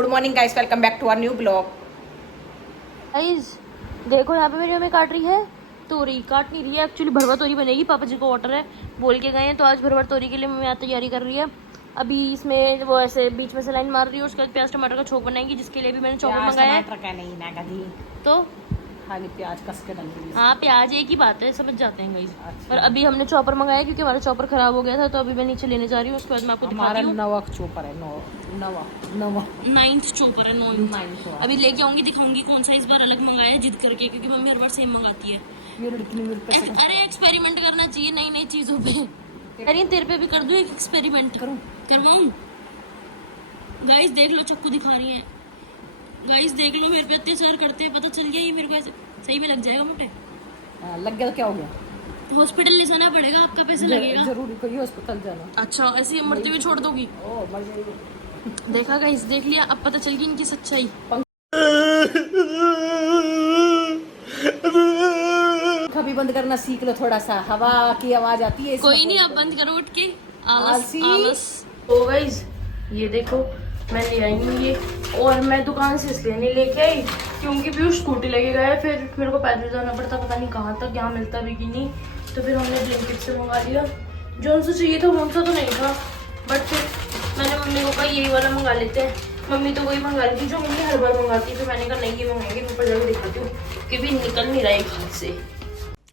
Good morning guys, welcome back to our new blog. Guys देखो यहाँ पे मेरी मम्मी काट रही है तोरी। काट नहीं रही है एक्चुअली, भरवा तोरी बनेगी। पापा जी को ऑर्डर है, बोल के गए हैं, तो आज भरवा तोरी के लिए मम्मी यहाँ तैयारी कर रही है। अभी इसमें वो ऐसे बीच में से लाइन मार रही है, उसके बाद प्याज टमाटर का छोक बनाएंगी, जिसके लिए भी मैंने चॉपर मंगाया है। टमाटर का नहीं ना कभी तो खाली प्याज कस के डाली। हाँ, प्याज एक ही बात है, समझ जाते हैं गाइस। अच्छा। पर अभी हमने चॉपर मंगाया क्योंकि हमारा चॉपर खराब हो गया था, तो अभी मैं नीचे लेने जा रही हूँ। उसके बाद मैं आपको दिखाती हूँ। नवा चोपर है, नवा 9th चॉपर है, 9th। अभी लेके आऊंगी, दिखाऊंगी कौन सा इस बार अलग मंगाया है, जिद करके, क्योंकि मम्मी हर बार सेम मंगाती है। ये लड़की ने अरे एक्सपेरिमेंट करना चाहिए नई नई चीजों पे। अरे तेरे पे भी कर दूं एक एक्सपेरिमेंट, करूं करवाऊं? गाइस देख लो, चक्कू दिखा रही है। गाइस देख लो, मेरे पे अत्याचार करते हैं, पता चल गया ये मेरे को ऐसे सही में लग जाएगा मोटे। लग गया तो क्या हो गया? हॉस्पिटल ले जाना पड़ेगा, आपका पैसे लगेगा। जरूरी कोई हॉस्पिटल जाना। अच्छा, ऐसे ही मरते हुए छोड़ दोगी? ओ मर जाएगी। देखा गाइस, देख लिया, अब पता चल गई इनकी सच्चाई। कभी बंद करना सीख लो, थोड़ा सा हवा की आवाज आती है। कोई नहीं, आप बंद करो उठ के। आलस आलसी। आलस। तो गाइस ये देखो, मैं ले आई हूँ ये, और मैं दुकान से इसलिए नहीं लेके आई क्योंकि भी स्कूटी लगे गया है, फिर मेरे को पैदल जाना पड़ता, पता नहीं कहाँ तक, यहाँ मिलता भी कि नहीं। तो फिर हमने ब्लिंकिट से मंगा लिया। जो उनसे चाहिए था वैसा तो नहीं था, बट फिर मैंने मम्मी को कहा यही वाला मंगा लेते हैं। मम्मी तो वही मंगा रही थी जो मम्मी हर बार मंगाती है। फिर मैंने कहा नहीं, ये मंगाएंगे, ऊपर जाकर दिखाती हूँ कि भी निकल नहीं रहा है हाथ से।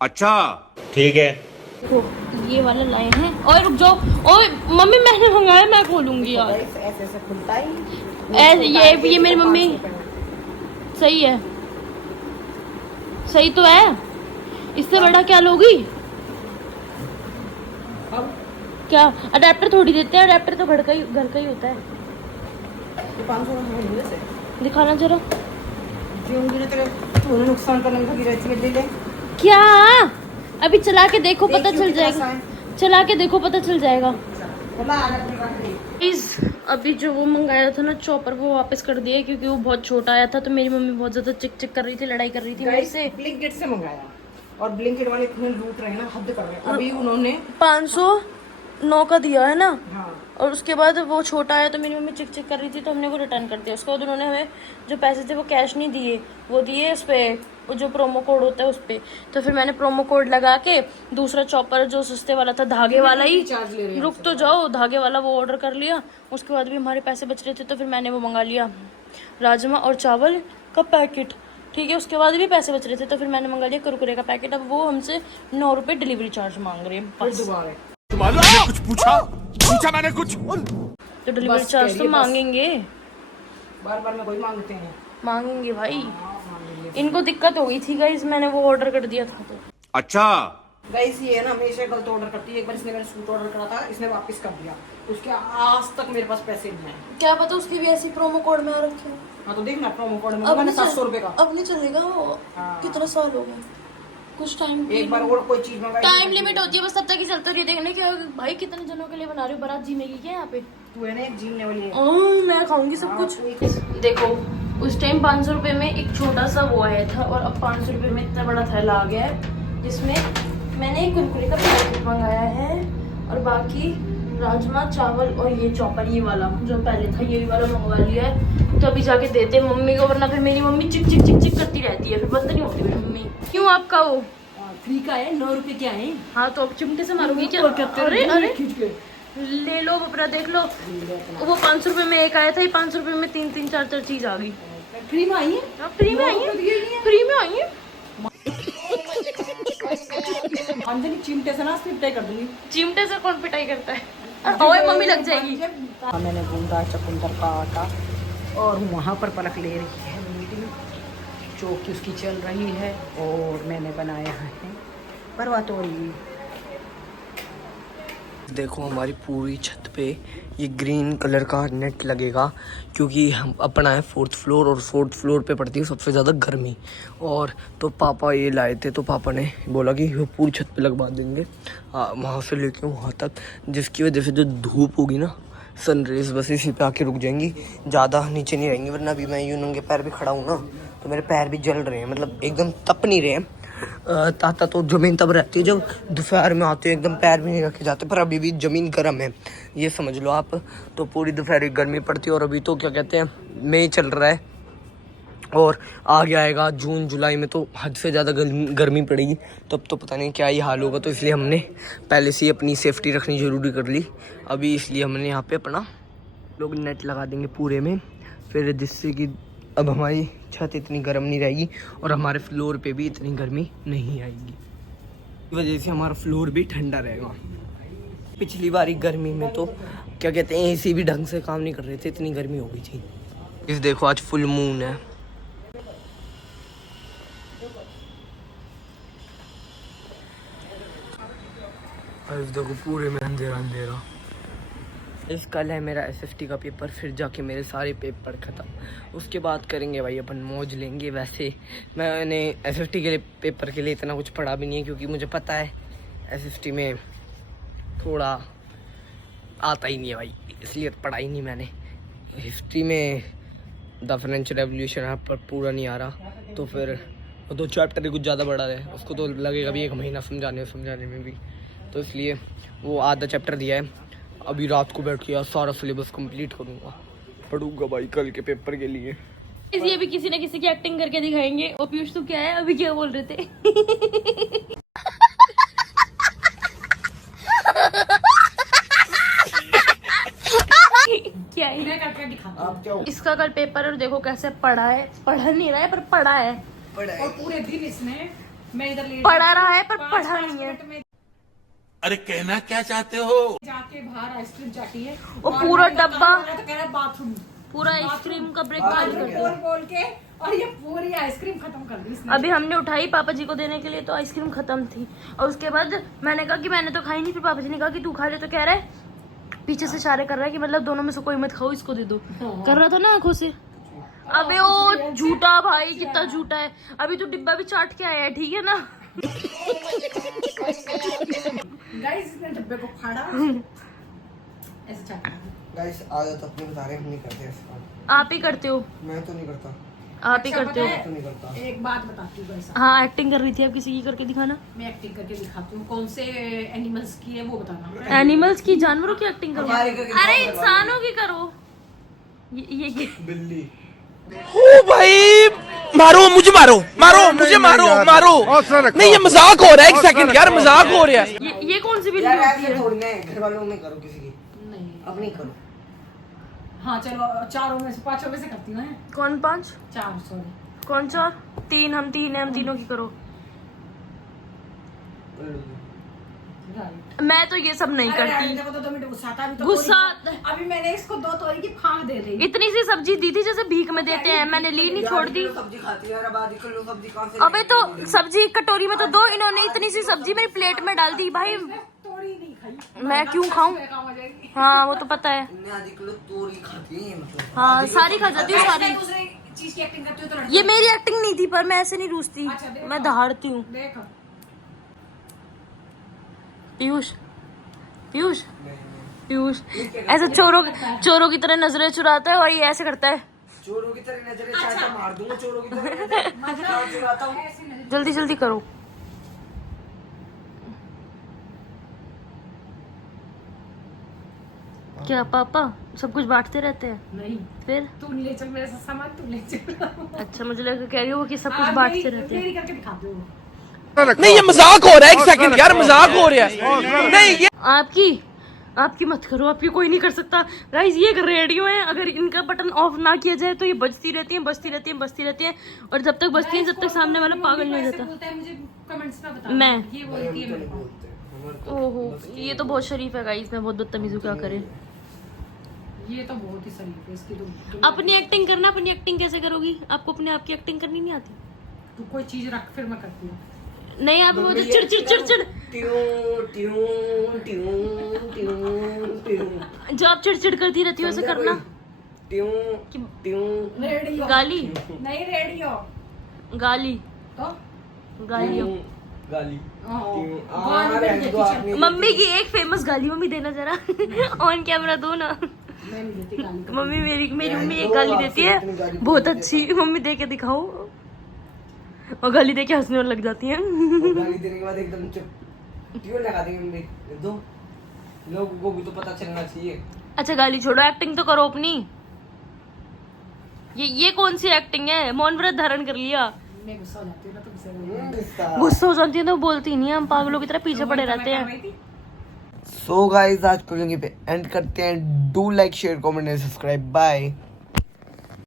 अच्छा ठीक है। तो ये वाला लाए हैं। और रुक जाओ, ओए मम्मी मैंने मंगाया, मैं खोलूंगी यार। ऐसे ऐसे खुलता ही ये मेरी मम्मी। सही है, सही तो है। इससे बड़ा क्या लोगी? क्या अडेप्टर थोड़ी देते हैं, अडेप्टर तो घर का ही होता है। 500 से दिखाना जरा। तेरे नुकसान करने में रहती है, ले ले। क्या? अभी चला के देखो, पता चल जाएगा। चला के देखो, पता चल जाएगा। प्लीज, अभी जो वो मंगाया था ना चॉपर, वो वापस कर दिया क्योंकि वो बहुत छोटा आया था। तो मेरी मम्मी बहुत ज्यादा चिक चिक कर रही थी, लड़ाई कर रही थी मेरे से। ब्लिंकिट से मंगाया, और ब्लिंकिट वाले इतने लूट रहे हैं ना, हद कर रहे हैं। अभी उन्होंने 509 का दिया है ना। हाँ। और उसके बाद वो छोटा आया तो मेरी मम्मी चिक चिक कर रही थी, तो हमने वो रिटर्न कर दिया। उसके बाद उन्होंने हमें जो पैसे थे वो कैश नहीं दिए, वो दिए उस पर, वो जो प्रोमो कोड होता है उस पर। तो फिर मैंने प्रोमो कोड लगा के दूसरा चॉपर जो सस्ते वाला था, धागे वाला ही, रुक तो जाओ, धागे वाला वो ऑर्डर कर लिया। उसके बाद भी हमारे पैसे बच रहे थे, तो फिर मैंने वो मंगा लिया राजमा और चावल का पैकेट। ठीक है, उसके बाद भी पैसे बच रहे थे, तो फिर मैंने मंगा लिया कुरकुरे का पैकेट। अब वो हमसे 9 रुपये डिलीवरी चार्ज मांग रहे हैं बस। मैंने कुछ पूछा मैंने कुछ। तो डिलीवरी चार्ज तो मांगेंगे, बार बार में कोई मांगते हैं। मांगेंगे भाई। इनको दिक्कत हो गई थी गाइस, मैंने वो ऑर्डर कर दिया था तो। अच्छा गाइस ये है ना, हमेशा गलत ऑर्डर करती है। एक बार इसने मैंने सूट ऑर्डर करा था, इसने वापस कर दिया। उसके आज तक मेरे पास पैसे नहीं आए। क्या पता उसकी भी ऐसी प्रोमो कोड में आ रखे हो। हाँ तो देखना, प्रोमो कोड में मैंने 700 रुपए का। अब नहीं चलेगा वो। हाँ। कितना साल हो गए, कुछ टाइम। एक बार और कोई चीज मंगाई, टाइम लिमिट होती है बस, तब तक ही चलता रही। देखने क्या भाई, कितने जनों के लिए बना रही हो बारात, जीनेगी क्या यहाँ पे? तू है ना एक जीने वाली है। मैं खाऊंगी सब कुछ। देखो उस टाइम 500 रुपए में एक छोटा सा वो आया था, और अब 500 रुपए में इतना बड़ा थैला आ गया है, जिसमें मैंने कुरकुरे का पैकेट मंगाया है, और बाकी राजमा चावल और ये चॉपर, ये वाला जो पहले था, ये वाला मंगवा लिया है। तो अभी जाके देते मम्मी को, वरना फिर मेरी मम्मी चिक चिक चिक चिक करती रहती है, फिर बंद नहीं होती मेरी मम्मी। क्यों आपका वो फ्री का है, 9 रुपए क्या है? हाँ, तो अब चिमटे से मारूंगी क्या? अरे ले लो अपना, देख लो। वो 500 रुपए में एक आया था, ये 500 रुपए में 3 4 चीज आ गई। फ्री में आई है? फ्री में आई है, फ्री में आई है। अंजलि चिमटे से ना पिटाई कर दूंगी। चिमटे से कौन पिटाई करता है? ओए मम्मी लग जाएगी। मैंने गूंदा चकुंदर का आटा, और वहाँ पर पलक ले रही है मीटिंग जो कि उसकी चल रही है, और मैंने बनाया है परवा तोरी। देखो हमारी पूरी छत पे ये ग्रीन कलर का नेट लगेगा, क्योंकि हम अपना है 4th फ्लोर, और 4th फ्लोर पे पड़ती है सबसे ज़्यादा गर्मी। और तो पापा ये लाए थे, तो पापा ने बोला कि वो पूरी छत पे लगवा देंगे, वहाँ से लेके वहाँ तक, जिसकी वजह से जो धूप होगी ना, सन रेज बस इसी पे आके रुक जाएंगी, ज़्यादा नीचे नहीं रहेंगी। वरना अभी मैं यूं नंगे पैर भी खड़ा हूँ ना, तो मेरे पैर भी जल रहे हैं, मतलब एकदम तप नहीं रहे हैं, ताता तो जमीन तब रहती है जब दोपहर में आते हैं, एकदम पैर भी नहीं रखे जाते, पर अभी भी जमीन गर्म है, ये समझ लो आप। तो पूरी दोपहर गर्मी पड़ती है, और अभी तो क्या कहते हैं मई चल रहा है, और आगे आएगा जून जुलाई में तो हद से ज़्यादा गर्मी पड़ेगी, तब तो पता नहीं क्या ही हाल होगा। तो इसलिए हमने पहले से ही अपनी सेफ्टी रखनी ज़रूरी कर ली अभी, इसलिए हमने यहाँ पे अपना लोग नेट लगा देंगे पूरे में, फिर जिससे कि अब हमारी छत इतनी गर्म नहीं रहेगी और हमारे फ्लोर पे भी इतनी गर्मी नहीं आएगी, इस वजह से हमारा फ्लोर भी ठंडा रहेगा। पिछली बारी गर्मी में तो क्या कहते हैं एसी भी ढंग से काम नहीं कर रहे थे, इतनी गर्मी हो गई थी। इस देखो आज फुल मून है, इस देखो पूरे में अंधेरा अंधेरा। इस कल है मेरा एसएसटी का पेपर, फिर जाके मेरे सारे पेपर ख़त्म, उसके बाद करेंगे भाई अपन मौज लेंगे। वैसे मैंने एसएसटी के लिए पेपर के लिए इतना कुछ पढ़ा भी नहीं है, क्योंकि मुझे पता है एसएसटी में थोड़ा आता ही नहीं है भाई, इसलिए पढ़ा ही नहीं मैंने। हिस्ट्री में द फ्रेंच रेवोल्यूशन पर पूरा नहीं आ रहा, तो फिर वो 2 चैप्टर ही कुछ ज़्यादा बड़ा है, उसको तो लगेगा भी 1 महीना समझाने में भी, तो इसलिए वो आधा चैप्टर दिया है। अभी रात को बैठ के सारा सिलेबस कंप्लीट करूँगा, पढ़ूंगा भाई कल के पेपर के लिए। ये भी किसी न किसी की एक्टिंग करके दिखाएंगे। और पीयूष तू क्या है, अभी क्या बोल रहे थे? क्या है? करके दिखाता हूं। आप क्या इसका कल पेपर और देखो कैसे पढ़ा है, पढ़ नहीं रहा है पर पढ़ा है, और पूरे दिन इसने मैं इधर पढ़ा रहा है पर पढ़ा नहीं है। अरे कहना क्या चाहते हो? जाके बाहर आइसक्रीम चाटी है, और पूरा डब्बा तो कह रहा बाथरूम पूरा आइसक्रीम का ब्रेक खाली कर दिया। बोल के, और ये पूरी आइसक्रीम खत्म कर दी इसने। अभी हमने उठाई पापा जी को देने के लिए, तो आइसक्रीम खत्म थी, और उसके बाद मैंने कहा कि मैंने तो खाई नहीं, फिर पापा जी ने कहा कि तू खा ले, तो कह रहा है पीछे से इशारे कर रहा है कि मतलब दोनों में से कोई मत खाओ, इसको दे दो, कर रहा था ना आंखों से। अबे ओ झूठा भाई, कितना झूठा है, अभी तो डिब्बा भी चाट के आया है, ठीक है ना। गाइस इसने डब्बे को फाड़ा ऐसे चाटा। गाइस आदत अपनी बता रहे, हम नहीं करते ऐसा। आप ही करते हो? मैं तो नहीं करता, आप ही करते हो? मैं तो नहीं करता। एक बात बताती हूँ गाइस, हाँ एक्टिंग कर रही थी, आप किसी की करके दिखाना। मैं एक्टिंग करके दिखाती हूँ, कौन से एनिमल्स की है वो बताना। एनिमल्स की, जानवरों की एक्टिंग करो? हमारे करके अरे दिखाओ। इंसानों की करो। ये बिल्ली। ओ भाई मारो मुझे, मारो मुझे, मारो नहीं, ये मजाक हो रहा है, 1 सेकंड यार, मजाक हो रहा है। ये कौन सी बिल्ली यार होती ऐसे है? थोड़ी ना, घर वालों में करो किसी की, नहीं, अपनी करो। हाँ चलो 4 में से 5 में से करती हूँ। कौन 5? 4 सॉरी, कौन 4? 3, हम 3 हैं, हम तीनों की करो। राइट। मैं तो ये सब नहीं करती। देखो तो 2 मिनट गुस्सा आता है, अभी तो गुस्सा अभी मैंने इसको 2 तोरी की फांक दे दी। इतनी सी सब्जी दी थी जैसे भीख में देते हैं, मैंने ली नहीं, छोड़ दी। सब्जी खाती है, अब आधी किलो सब्जी कहाँ से? अबे तो सब्जी कटोरी में तो दो, इन्होंने इतनी सी सब्जी मेरी प्लेट में डाल दी भाई, तोरी नहीं खाई, मैं क्यों खाऊं? काम आ जाएगी। हाँ वो तो पता है, इतने आधी किलो तोरी खाती है, मतलब हाँ सारी खा जाती हूँ सारी। दूसरी चीज की एक्टिंग करती हो तो ये मेरी एक्टिंग नहीं थी, पर मैं ऐसे नहीं रूसती, अच्छा, देखो। मैं दहाड़ती हूँ। देख पीयूष पीयूष पीयूष ऐसे चोरों की तरह नजरें चुराता है, और ये ऐसे करता है, चोरों की तरह नजरें चाटा मार दूंगा, चोरों की तरह नजरें चुराता हूँ। जल्दी जल्दी करो। क्या पापा सब कुछ बांटते रहते हैं? नहीं, फिर तू ले चल मेरे साथ सामान, तू ले चल। अच्छा मुझे लगा कह रही हो कि सब कुछ बांटते रहते हैं। मेरी करके दिखाती हूँ। नहीं ये मजाक हो रहा है, 1 सेकंड यार, मजाक हो रहा है। नहीं ये आपकी मत करो, आपकी कोई नहीं कर सकता। गाइस ये एक रेडियो है, अगर इनका बटन ऑफ ना किया जाए तो ये बजती रहती है, और जब तक बजती है जब तक सामने वाला पागल नहीं हो जाता। बोलता है मुझे कमेंट्स में बता, मैं ये बोलती है मेरे को। ओहो ये तो बहुत शरीफ है गाइस, मैं बहुत बदतमीज हूँ, क्या करे। ये तो बहुत ही शरीफ है इसकी। अपनी एक्टिंग करना, अपनी एक्टिंग कैसे करोगी? आपको अपने आप की एक्टिंग करनी नहीं आती? तू कोई चीज रख फिर मैं करती हूँ। नहीं आप वो चिड़ जो आप चिड़ करती रहती हो ऐसे करना। रेडियो गाली नहीं, रेडियो गाली तो गाली मम्मी की एक फेमस गाली, मम्मी देना जरा ऑन कैमरा दो ना। मैं नहीं देती गाली। मम्मी मेरी मम्मी एक गाली देती है बहुत अच्छी, मम्मी दे के दिखाओ। और गाली देके हंसने और लग जाती हैं। गाली देने के बाद एकदम चुप ट्यून लगा देंगे मम्मी दो, लोगों को भी तो पता चलना चाहिए। अच्छा गाली छोड़ो, एक्टिंग तो करो अपनी। ये कौन सी एक्टिंग है? मौन व्रत धारण कर लिया। मैं गुस्सा हो जाती हूँ ना तो गुस्सा गुस्सा हो जाती है तो बोलती नहीं है, हम पागलों की तरह पीछे पड़े रहते हैं। सो गाइस आज को यहीं पे एंड करते हैं। Do like share comment and subscribe. Bye.